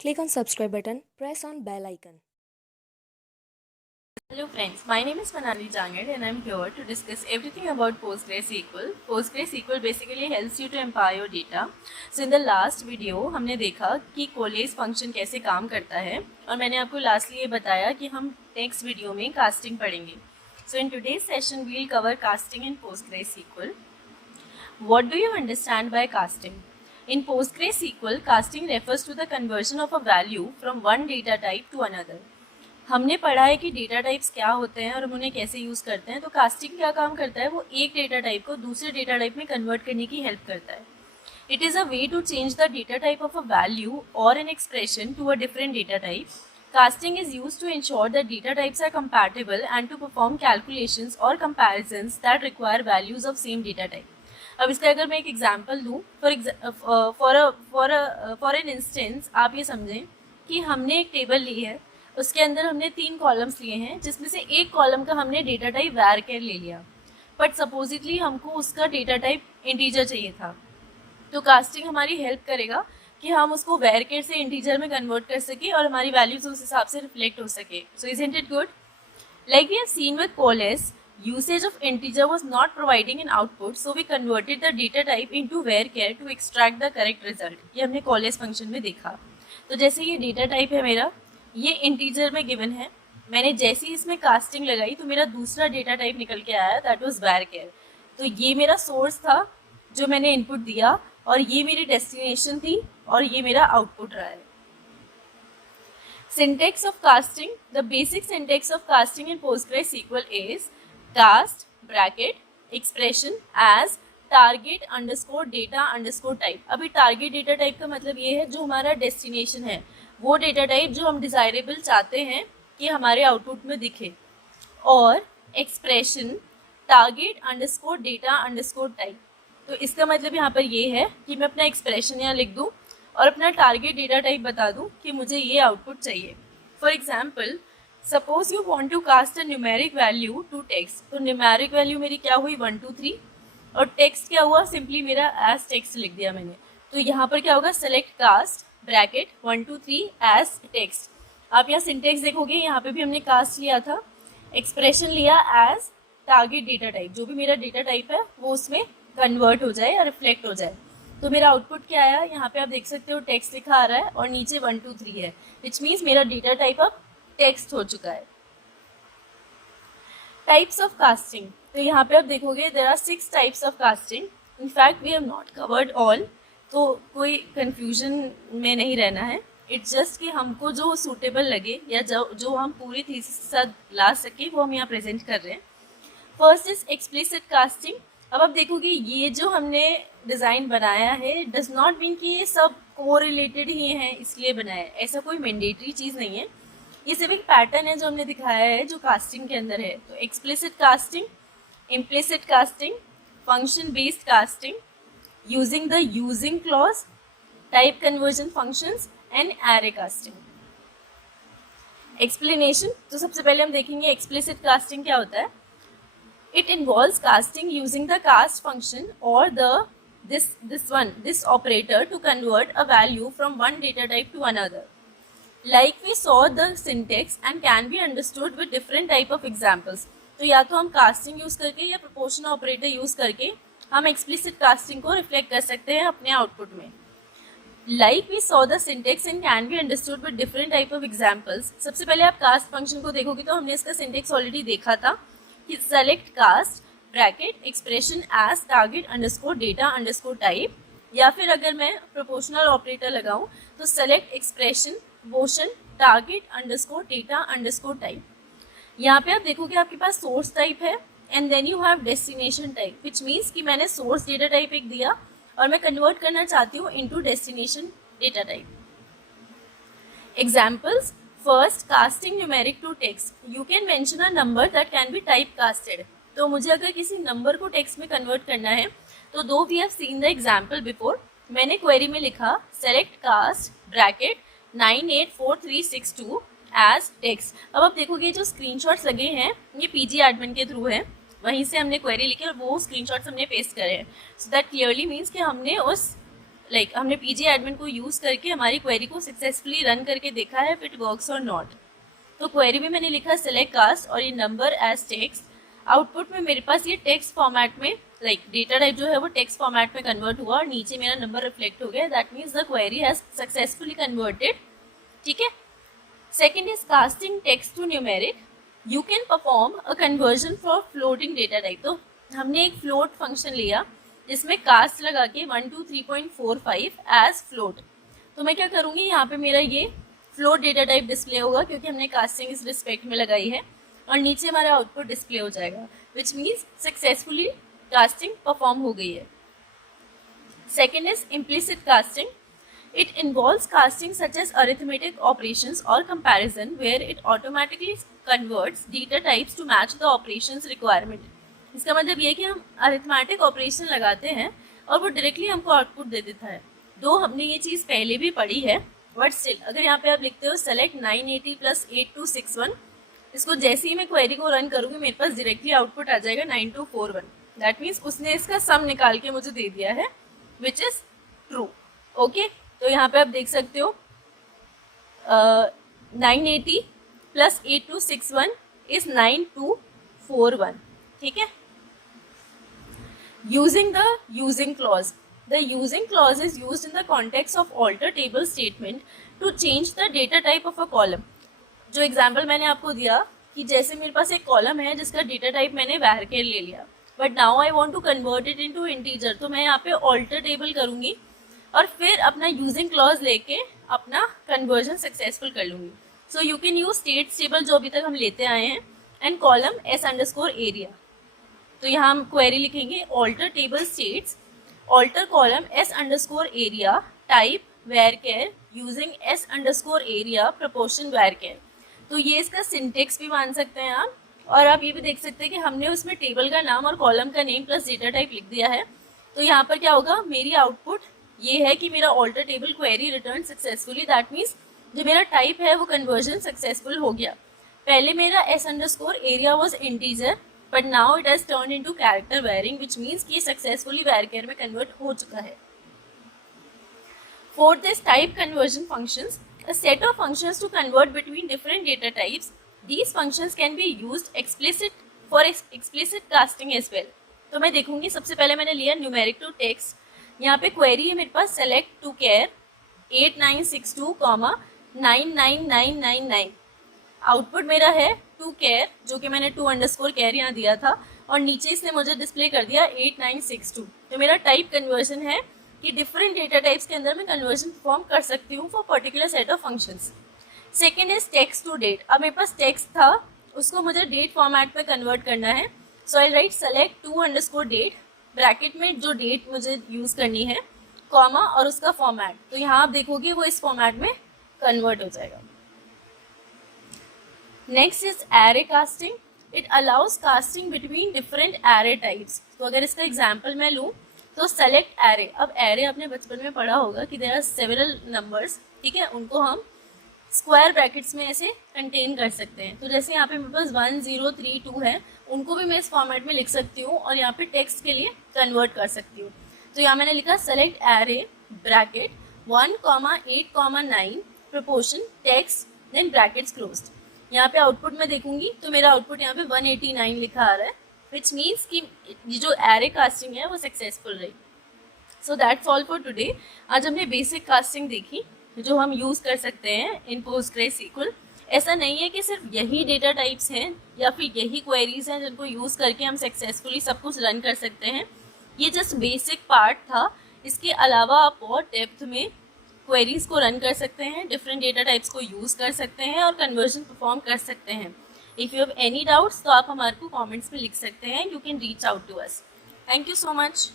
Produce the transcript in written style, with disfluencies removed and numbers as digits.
Click on subscribe button, press on bell icon. Hello friends, my name is Manali Janged and I am here to discuss everything about PostgreSQL. PostgreSQL basically helps you to empower your data. So in the last video हमने देखा कि college function कैसे काम करता है और मैंने आपको लास्टली ये बताया कि हम नेक्स्ट वीडियो में कास्टिंग पढ़ेंगे. So in today's session we will cover casting in PostgreSQL. What do you understand by casting? In PostgreSQL, casting refers to the conversion of a value from one data type to another. हमने पढ़ा है कि data types क्या होते हैं और हम उन्हें कैसे यूज़ करते हैं. तो कास्टिंग क्या काम करता है, वो एक डेटा टाइप को दूसरे डेटा टाइप में कन्वर्ट करने की हेल्प करता है. It is a way to change the data type of a value और an expression to a different data type. Casting is used to ensure that data types are compatible and to perform calculations or comparisons that require values of same data type. अब इसका अगर मैं एक example दूँ, for an instance आप ये समझें कि हमने एक टेबल ली है, उसके अंदर हमने 3 कॉलम्स लिए हैं जिसमें से एक कॉलम का हमने डेटा टाइप varchar ले लिया, बट सपोजिटली हमको उसका डेटा टाइप इंटीजर चाहिए था. तो कास्टिंग हमारी हेल्प करेगा कि हम उसको varchar से इंटीजर में कन्वर्ट कर सके और हमारी वैल्यूज उस हिसाब से रिफ्लेक्ट हो सके. सो isn't it good? Like we have seen with coalesce, usage of integer was not providing an output, so we converted the data type into varchar to extract the correct result. ये हमने coalesce function में देखा. तो जैसे ये data type है मेरा, ये इंटीजर में गिवन है, मैंने जैसे ही इसमें कास्टिंग लगाई तो मेरा दूसरा डेटा टाइप निकल के आया, दैट वाज varchar. तो ये मेरा सोर्स था जो मैंने इनपुट दिया और ये मेरी डेस्टिनेशन थी और ये मेरा आउटपुट रहा है. Syntax of casting. The basic syntax of casting in PostgreSQL is cast bracket expression as target underscore data underscore type. अभी target data type का मतलब ये है जो हमारा destination है, वो डेटा टाइप जो हम डिज़ायरेबल चाहते हैं कि हमारे आउटपुट में दिखे, और expression target underscore data underscore type. तो इसका मतलब यहाँ पर ये है कि मैं अपना एक्सप्रेशन यहाँ लिख दूँ और अपना टारगेट डेटा टाइप बता दूँ कि मुझे ये आउटपुट चाहिए. For example, suppose you want to cast a numeric value to text. तो न्यूमेरिक वैल्यू मेरी क्या हुई 1 2 3, और टेक्स्ट क्या हुआ, सिंपली मेरा एज टेक्स्ट लिख दिया मैंने. तो यहाँ पर क्या होगा, select cast bracket 1 2 3 as text. आप यहाँ सिंटेक्स देखोगे, यहाँ पे भी हमने कास्ट लिया था, एक्सप्रेशन लिया एज टारगेट डेटा टाइप, जो भी मेरा डेटा टाइप है वो उसमें कन्वर्ट हो जाए या रिफ्लेक्ट हो जाए. तो मेरा आउटपुट क्या आया, यहाँ पे आप देख सकते हो टेक्स्ट लिखा आ रहा है और नीचे 1 2 3 है, विच मीन्स मेरा डेटा टाइप अब टेक्स्ट हो चुका है. Types of casting. तो यहाँ पे आप देखोगे there are 6 types of casting. In fact we have not covered all, तो कोई कंफ्यूजन में नहीं रहना है. इट्स जस्ट कि हमको जो सूटेबल लगे या जो हम पूरी थीसिस के साथ ला सके वो हम यहाँ प्रेजेंट कर रहे हैं. First is explicit casting. अब आप देखोगे ये जो हमने डिज़ाइन बनाया है डज नॉट मीन कि ये सब कोरिलेटेड ही हैं इसलिए बनाया है, ऐसा कोई मैंडेटरी चीज़ नहीं है. ये सिर्फ एक पैटर्न है जो हमने दिखाया है जो कास्टिंग के अंदर है. तो explicit casting, implicit casting, function based casting, using the using clause, type conversion functions and array casting. Explanation. तो सबसे पहले हम देखेंगे एक्सप्लिसिट कास्टिंग क्या होता है. It involves casting using the cast function or this operator to convert a value from one data type to another. Like we saw the syntax and can be understood with different type of examples. तो या तो हम casting use करके या proportional operator use करके हम explicit casting को reflect कर सकते हैं अपने आउटपुट में. Like we saw the syntax and can be understood with different type of examples. सबसे पहले आप cast function को देखोगे तो हमने इसका syntax ऑलरेडी देखा था कि select cast bracket expression as target underscore data underscore type, या फिर अगर मैं प्रोपोर्शनल ऑपरेटर लगाऊं तो select expression motion target underscore data underscore type. यहाँ पे आप देखोगे आपके पास सोर्स टाइप है and then you have destination type, which means कि मैंने सोर्स डेटा टाइप एक दिया और मैं कन्वर्ट करना चाहती हूँ into destination data type. Examples. First, casting numeric to text. You can mention a number that can be type casted. तो मुझे अगर किसी नंबर को टेक्स्ट में कन्वर्ट करना है तो दो we have seen the example before, मैंने क्वेरी में लिखा select cast bracket 984362 as text. अब आप देखोगे जो स्क्रीनशॉट्स लगे हैं ये पीजी एडमिन के थ्रू है, वहीं से हमने क्वेरी लिखी और वो स्क्रीनशॉट्स हमने पेस्ट करे हैं. सो दैट क्लियरली मीन्स कि हमने उस हमने पीजी एडमिन को यूज़ करके हमारी क्वेरी को सक्सेसफुली रन करके देखा है, इफ इट वर्क्स और नॉट। तो क्वेरी में मैंने लिखा सेलेक्ट कास्ट और ये नंबर एज टेक्स्ट। आउटपुट में मेरे पास ये टेक्स्ट फॉर्मेट में डेटा टाइप जो है वो टेक्स्ट फॉर्मेट में कन्वर्ट हुआ और नीचे मेरा नंबर रिफ्लेक्ट हो गया। That means the query has successfully converted. ठीक है। Second is casting text to numeric. You can perform a conversion for floating data type. तो हमने एक फ्लोट फंक्शन लिया जिसमें कास्ट लगा के 123.45 एज फ्लोट। तो मैं क्या करूँगी, यहाँ पे मेरा ये फ्लोट डेटा टाइप डिस्प्ले होगा क्योंकि हमने कास्टिंग इस रिस्पेक्ट में लगाई है, और नीचे हमारा आउटपुट डिस्प्ले हो जाएगा, which means successfully casting perform हो गई है। Second is implicit casting. It involves casting such as arithmetic operations or comparison where it automatically converts data types to match the operations requirement. इसका मतलब ये कि हम अरिथमेटिक ऑपरेशन लगाते हैं और वो डायरेक्टली हमको आउटपुट दे देता है। दो हमने ये चीज़ पहले भी पढ़ी है, बट स्टिल अगर यहाँ पे आप लिखते हो सेलेक्ट 980 + 8261, इसको जैसे ही मैं क्वेरी को रन करूँगी मेरे पास डायरेक्टली आउटपुट आ जाएगा 9241। दैट मीन्स उसने इसका सम निकाल के मुझे दे दिया है, विच इज़ ट्रू। ओके, तो यहाँ पे आप देख सकते हो 980 + 8261 इज 9241। ठीक है। Using the using clause. The using clause is used in the context of alter table statement to change the data type of a column. जो एग्जाम्पल मैंने आपको दिया कि जैसे मेरे पास एक कॉलम है जिसका डेटा टाइप मैंने varchar ले लिया, but now I want to convert it into integer. तो मैं यहाँ पे ऑल्टर टेबल करूँगी और फिर अपना यूजिंग क्लॉज लेके अपना कन्वर्जन सक्सेसफुल कर लूँगी। So you can use states table जो अभी तक हम लेते आए हैं, एंड कॉलम s_area। तो यहाँ हम क्वेरी लिखेंगे alter table states alter column s_area type varchar using s_area proportion varchar। तो ये इसका सिंटेक्स भी मान सकते हैं आप, और आप ये भी देख सकते हैं कि हमने उसमें टेबल का नाम और कॉलम का नेम प्लस डेटा टाइप लिख दिया है। तो यहाँ पर क्या होगा, मेरी आउटपुट ये है कि मेरा alter table query return successfully. That means जो मेरा टाइप है वो कन्वर्जन सक्सेसफुल हो गया। पहले मेरा s_area was integer, but now it has turn into character wearing, which means कि सक्सेसफुली varchar में कन्वर्ट हो चुका है। Fourth is type conversion functions. A set of functions to convert between different data types. These functions can be used for explicit casting as well. तो मैं देखूंगी, सबसे पहले मैंने लिया न्यूमेरिक टू टेक्स्ट। यहाँ पे क्वेरी है मेरे पास सेलेक्ट टू कैर 8962, 99999। आउटपुट मेरा है टू कैर, जो कि मैंने 2_care यहाँ दिया था, और नीचे इसने मुझे डिस्प्ले कर दिया 8962। तो मेरा टाइप कन्वर्जन है कि डिफरेंट डेटा टाइप्स के अंदर मैं कन्वर्जन परफॉर्म कर सकती हूँ for particular set of functions. Second is text to date. अब मेरे पास टेक्स्ट था, उसको मुझे डेट फॉर्मेट में कन्वर्ट करना है। सो आई राइट सेलेक्ट 2_date, ब्रैकेट में जो डेट मुझे यूज़ करनी है, कॉमा और उसका फॉर्मेट। तो यहाँ आप देखोगे वो इस फॉर्मेट में कन्वर्ट हो जाएगा। Next is array casting. It allows casting between different array types. तो अगर इसका एग्जाम्पल मैं लूँ तो सेलेक्ट एरे। अब एरे आपने बचपन में पढ़ा होगा कि देयर आर सेवरल नंबर्स, ठीक है, उनको हम स्क्वायर ब्रैकेट्स में ऐसे कंटेन कर सकते हैं। तो जैसे यहाँ पे मेरे पास 1 0 3 2 है, उनको भी मैं इस फॉर्मेट में लिख सकती हूँ और यहाँ पे टेक्स्ट के लिए कन्वर्ट कर सकती हूँ। तो यहाँ मैंने लिखा select array bracket 1,8,9 proportion text then brackets closed. यहाँ पे आउटपुट में देखूंगी तो मेरा आउटपुट यहाँ पे 189 लिखा आ रहा है, विच मीन्स कि ये जो एरे कास्टिंग है वो सक्सेसफुल रही। So that's all for today. आज हमने बेसिक कास्टिंग देखी जो हम यूज़ कर सकते हैं इन PostgreSQL। ऐसा नहीं है कि सिर्फ यही डेटा टाइप्स हैं या फिर यही क्वेरीज हैं जिनको यूज़ करके हम सक्सेसफुली सब कुछ रन कर सकते हैं। ये जस्ट बेसिक पार्ट था। इसके अलावा आप बहुत डेप्थ में क्वेरीज को रन कर सकते हैं, डिफरेंट डेटा टाइप्स को यूज़ कर सकते हैं और कन्वर्जन परफॉर्म कर सकते हैं। If you have any doubts तो आप हमारे को कमेंट्स में लिख सकते हैं। You can reach out to us. Thank you so much.